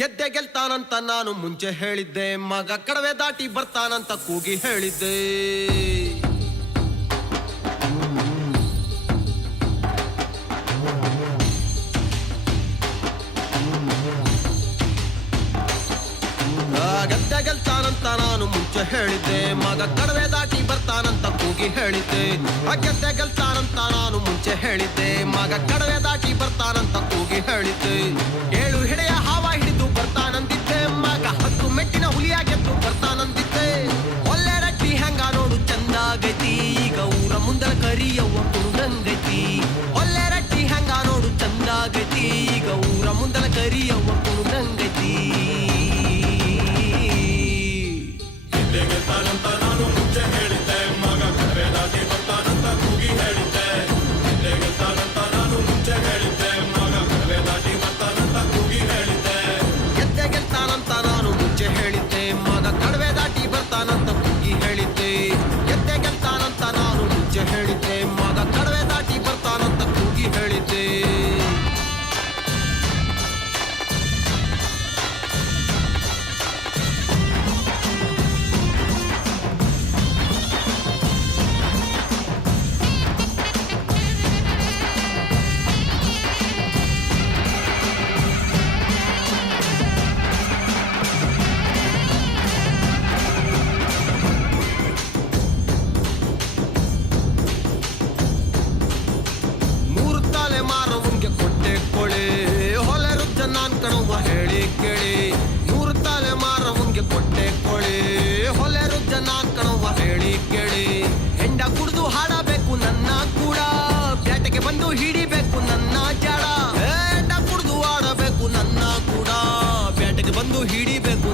ಗೆದ್ದೆ ಗೆಲ್ತಾನಂತ ನಾನು ಮುಂಚೆ ಹೇಳಿದ್ದೆ, ಮಗ ಕಡವೆ ದಾಟಿ ಬರ್ತಾನಂತ ಕೂಗಿ ಹೇಳಿದ್ದೆ. ಗೆದ್ದೆ ಗೆಲ್ತಾನಂತ ನಾನು ಮುಂಚೆ ಹೇಳಿದ್ದೆ, ಮಗ ಕಡವೆ ದಾಟಿ ಬರ್ತಾನಂತ ಕೂಗಿ ಹೇಳಿದ್ದೆ. ಗೆದ್ದೆ ಗೆಲ್ತಾನಂತ ನಾನು ಮುಂಚೆ ಹೇಳಿದ್ದೆ, ಮಗ ಕಡವೆ ದಾಟಿ ಬರ್ತಾನಂತ ಕೂಗಿ ಹೇಳಿದ್ದೆ. 7 ಹೆಡೆಯ ಹಾವ ಹಿಡಿದು ಬರ್ತಾನಂದಿದ್ದೆ, ಮಗ 10 ಮೆಟ್ಟಿನ ಹುಲಿಯ ಗೆದ್ದು ಬರ್ತಾನಂದಿದ್ದೆ. ಒಳ್ಳೆ ರಟ್ಟಿ ಹೆಂಗ ನೋಡು ಚಂದಾಗೈತಿ, ಈಗ ಊರ ಮುಂದರ ಕರಿಯವ್ವ ಕುಣದಂಗೈತಿ. ಒಳ್ಳೆ ರಟ್ಟಿ ಹೆಂಗ ನೋಡು ಚಂದಾಗೈತಿ, ಈಗ ಊರ ಮುಂದರ ಕರಿಯವ್ವ ಕುಣದಂಗೈತಿ. ಗೆಲ್ತಾನಂತ ನಾನು ಮುಂಚೆ ಹೇಳಿದ್ದೆ, ಮಗ ಕಡವೆ ದಾಟಿ ಬರ್ತಾನಂತ ಕೂಗಿ ಹೇಳಿದ್ದೆ. ಗೆಲ್ತಾನಂತ ನಾನು ಮುಂಚೆ ಹೇಳಿದ್ದೆ, ಮಗ ಕಡವೆ ದಾಟಿ ಬರ್ತಾನಂತ ಕೂಗಿ ಹೇಳಿದ್ದೆ. ಗೆದ್ದೆ ಗೆಲ್ತಾನಂತ ನಾನು ಮುಂಚೆ ಹೇಳಿದ್ದೆ, ಮಗ ಕಡವೆ ದಾಟಿ ಬರ್ತಾನಂತ ಕೂಗಿ ಹೇಳಿದ್ದೆ. ಗೆದ್ದೆ ಗೆಲ್ತಾನಂತ ನಾನು ಮುಂಚೆ ಹೇಳಿದ್ದೆ, ಮಗ ಕಡವೆ ದಾಟಿ ಬರ್ತಾನಂತ ಕೂಗಿ ಹೇಳಿದ್ದೆ. ಮಾರವಂಗೆ ಕೊಟ್ಟೆ ಕೊಳೆ ಹೊಲೆ ರುಜ್ಜ ನಾನ್ ಕಣವ್ವ ಹೇಳಿ ಕೇಳಿ. 3 ತಲೆ ಮಾರವಂಗೆ ಕೊಟ್ಟೆ ಕೊಳೆ ಹೊಲೆ ರುಜ್ಜ ನಾನ್ ಕಣವ್ವ ಹೇಳಿ ಕೇಳಿ. ಹೆಂಡ ಕುಡ್ದು ಹಾಡಬೇಕು ನನ್ನ ಕೂಡ, ಬ್ಯಾಟೆಗೆ ಬಂದು ಹಿಡಿಬೇಕು ನನ್ನ ಜಾಡ. ಹೆಂಡ ಕುಡ್ದು ಆಡಬೇಕು ನನ್ನ ಕೂಡ, ಬ್ಯಾಟೆಗೆ ಬಂದು ಹಿಡಿಬೇಕು